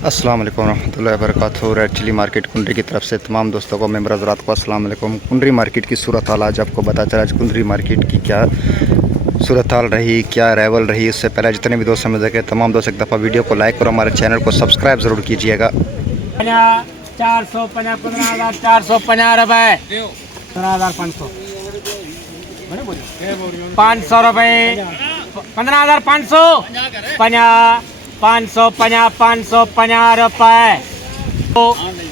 अस्सलाम वालेकुम रहमतुल्लाहि व बरकातहू। रेड चिली मार्केट कुंडरी की तरफ से तमाम दोस्तों को, मेंबर हज़रात को अस्सलाम वालेकुम। कुंडरी मार्केट की सूरत हाल आज आपको पता चला। आज कुंडरी मार्केट की क्या सूरत हाल रही, क्या अराइवल रही। उससे पहले जितने भी दोस्त समझ सके तमाम दोस्त एक दफ़ा वीडियो को लाइक और हमारे चैनल को सब्सक्राइब ज़रूर कीजिएगा। 450 15,450 रुपये, 15,500 500 रुपये, 15,500 550 रुपये,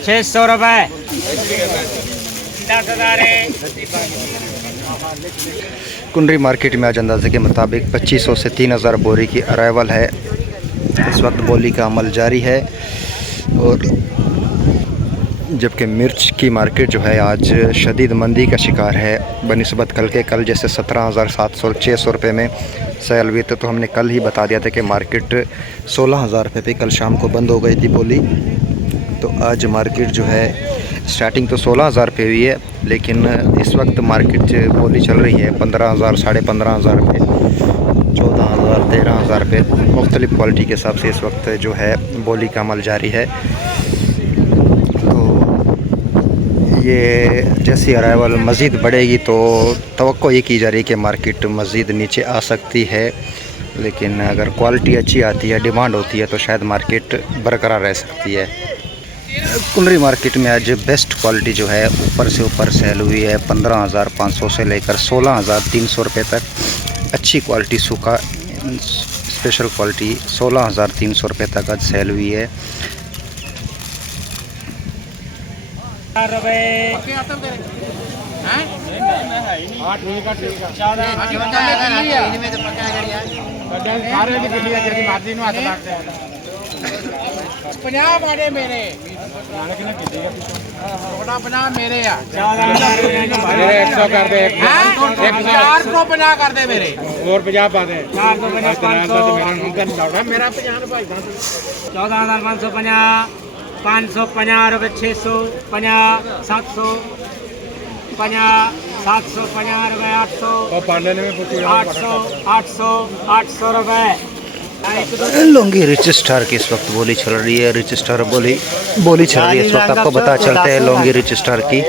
600 रुपये, 10,000 कुंडरी मार्केट में आज अंदाजे के मुताबिक 2500 से 3000 बोरी की अराइवल है। इस वक्त बोली का अमल जारी है। और जबकि मिर्च की मार्केट जो है आज शदीद मंदी का शिकार है बनिस्बत कल जैसे 17,700 600 रुपये में सेल हुई तो हमने कल ही बता दिया था कि मार्केट 16,000 रुपये पे कल शाम को बंद हो गई थी बोली। तो आज मार्केट जो है स्टार्टिंग तो 16,000 रुपये हुई है, लेकिन इस वक्त मार्केट बोली चल रही है 15,000 साढ़े 15,000 रुपये, 14,000 13,000 रुपये मुख्तलिफ़ क्वालिटी के हिसाब से इस वक्त जो है बोली का अमल जारी है। ये जैसी अराइवल मज़ीद बढ़ेगी तो तवक्को ये की जा रही है कि मार्केट मज़ीद नीचे आ सकती है, लेकिन अगर क्वालिटी अच्छी आती है, डिमांड होती है तो शायद मार्केट बरकरार रह सकती है। कुंडरी मार्केट में आज बेस्ट क्वालिटी जो है ऊपर से ऊपर सेल हुई है 15,500 से लेकर 16,300 रुपये तक। अच्छी क्वालिटी सूखा स्पेशल क्वालिटी 16,300 रुपये तक आज सेल हुई है। ₹14,550 550 रुपये, 650 700 750 रुपये, 800 रुपये। लौंगी रिच स्टार की इस वक्त बोली चल रही है। रिच स्टार बोली चल रही है इस वक्त। आपको पता चलता है लौंगी रिच स्टार की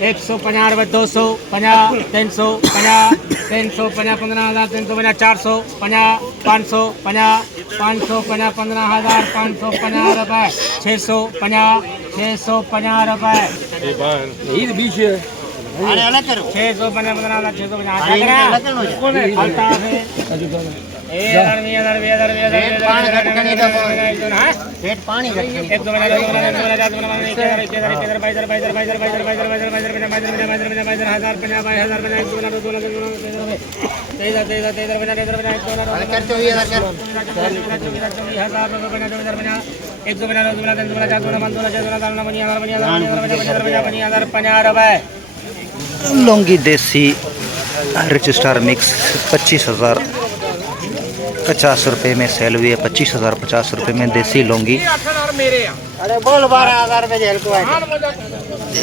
₹150 रुपये, 250 350 350 15,350 450 550 15,550 रुपये, 650 रुपये, 50 रुपये। लौंगी देसी रिच स्टार मिक्स 25,050 रुपये में सेल हुई है। 25,050 रुपये में देसी लौंगी।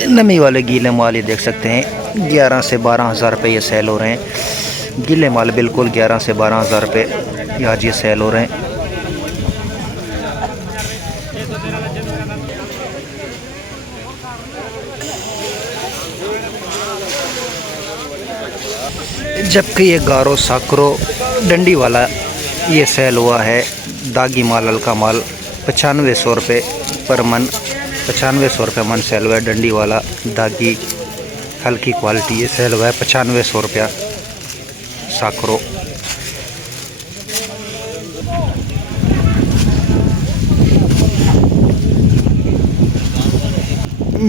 नमी वाले गीले माल ये देख सकते हैं 11 से 12,000 रुपये ये सेल हो रहे हैं। गीले माल बिल्कुल 11 से 12,000 रुपये आज ये सेल हो रहे हैं। जबकि ये गारो साकरो डंडी वाला ये सेल हुआ है। दागी माल हल्का माल 9500 रुपये पर मन, 9500 रुपये मन सेल हुआ है। डंडी वाला दागी हल्की क्वालिटी ये सेल हुआ है 9500 रुपया साकरो।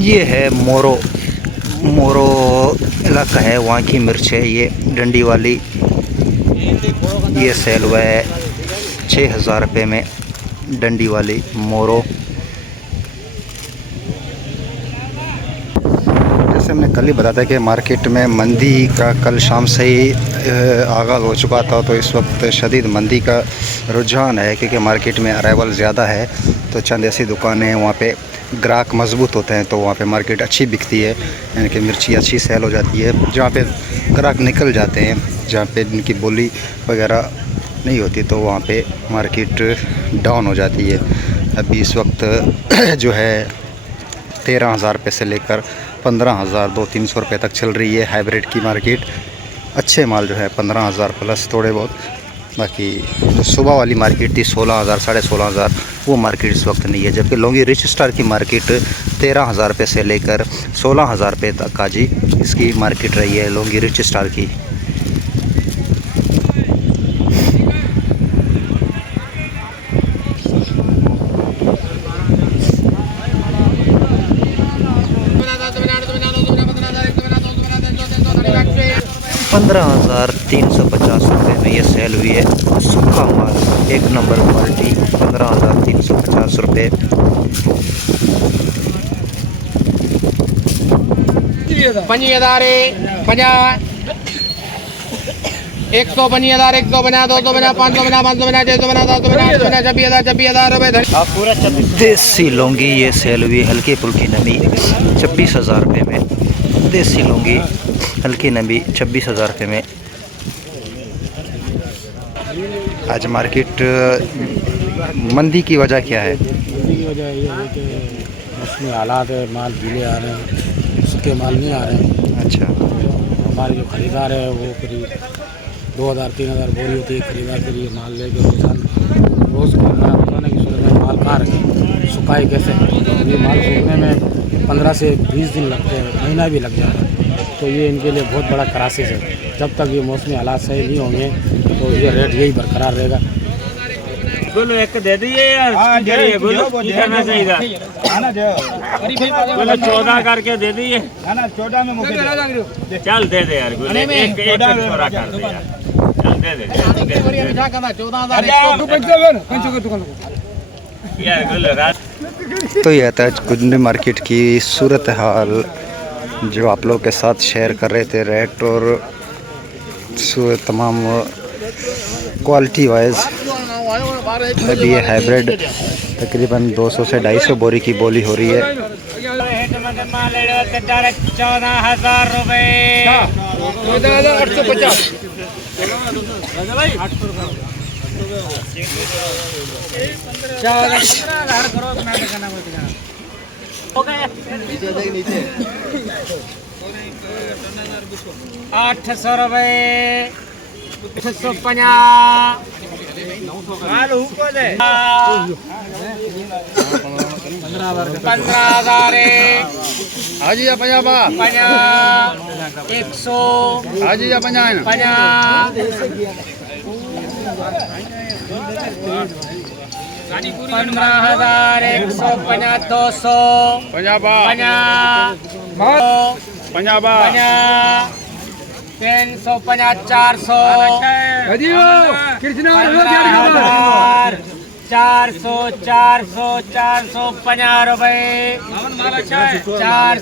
ये है मोरो इलाका है, वहाँ की मिर्च है ये डंडी वाली। ये सेल हुआ है 6,000 रुपये में डंडी वाली मोरो। जैसे हमने कल ही बताया था कि मार्केट में मंदी का कल शाम से ही आगाज़ हो चुका था, तो इस वक्त शदीद मंदी का रुझान है क्योंकि मार्केट में अराइवल ज़्यादा है। तो चंद ऐसी दुकानें हैं वहाँ पे ग्राहक मजबूत होते हैं, तो वहाँ पे मार्केट अच्छी बिकती है, यानी कि मिर्ची अच्छी सेल हो जाती है। जहाँ पे ग्राहक निकल जाते हैं, जहाँ पे इनकी बोली वगैरह नहीं होती, तो वहाँ पे मार्केट डाउन हो जाती है। अभी इस वक्त जो है 13,000 रुपये से लेकर 15,000 200-300 रुपये तक चल रही है हाइब्रिड की मार्केट। अच्छे माल जो है 15,000 प्लस थोड़े बहुत। बाकी जो सुबह वाली मार्केट थी 16,000 16,500, वो मार्केट इस वक्त नहीं है। जबकि लौंगी रिच स्टार की मार्केट 13,000 रुपये से लेकर 16,000 रुपये तक का जी इसकी मार्केट रही है लौंगी रिच स्टार की। ₹15,350 में ये सेल हुई है। सूखा माल एक नंबर क्वालिटी 15,350 रुपये। पंजी हज़ार 50 150 150 250 550 550 650 750 26,000 26,000 रुपये। देसी लौंगी ये सेल हुई हल्की फुल्की नमी 26,000 रुपये में। देसी लौंगी हल्की नमी 26,000 रुपये में। आज मार्केट मंदी की वजह क्या है? मंदी की वजह ये है कि मौसमी हालात है, माल गीले आ रहे हैं, सूखे माल नहीं आ रहे हैं। अच्छा, हमारे जो खरीदार है वो करीब 2,000-3,000 बोरी होती है खरीदार के लिए माल लेके रोज़ रोज़ाना की सूरत में माल कहाँ रखें, सुखाए कैसे? ये माल सूखने में 15 से 20 दिन लगते हैं, महीना भी लग जाता है। तो ये इनके लिए बहुत बड़ा क्राइसिस है। जब तक ये मौसमी हालात सही नहीं होंगे तो ये रेट यही बरकरार रहेगा। गुल एक दे दिए यार। हाँ, गुल की करना चाहिए गुल 14 करके दे दिए। 14 में चल दे दे यार गुल एक छोरा कर दे यार। चल दे दे यार गुल रात। तो ये था कुंडी मार्केट की सूरत हाल जो आप लोग के साथ शेयर कर रहे थे। रेट और तमाम क्वालिटी वाइज। अभी ये हाइब्रिड तकरीबन 200 से 250 बोरी की बोली हो रही है। 14,000 रुपये 14,850 800 रुपये 650 15,000 हाजी या 50 100 हाजी या 50 15,150 200 50 350 400 450 रुपये 450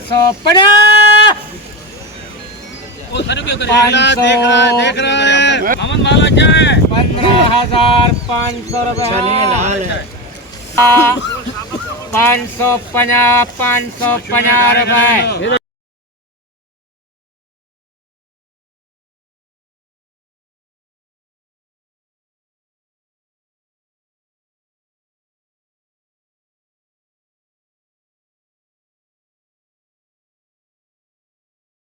15,500 रुपये 550 रुपये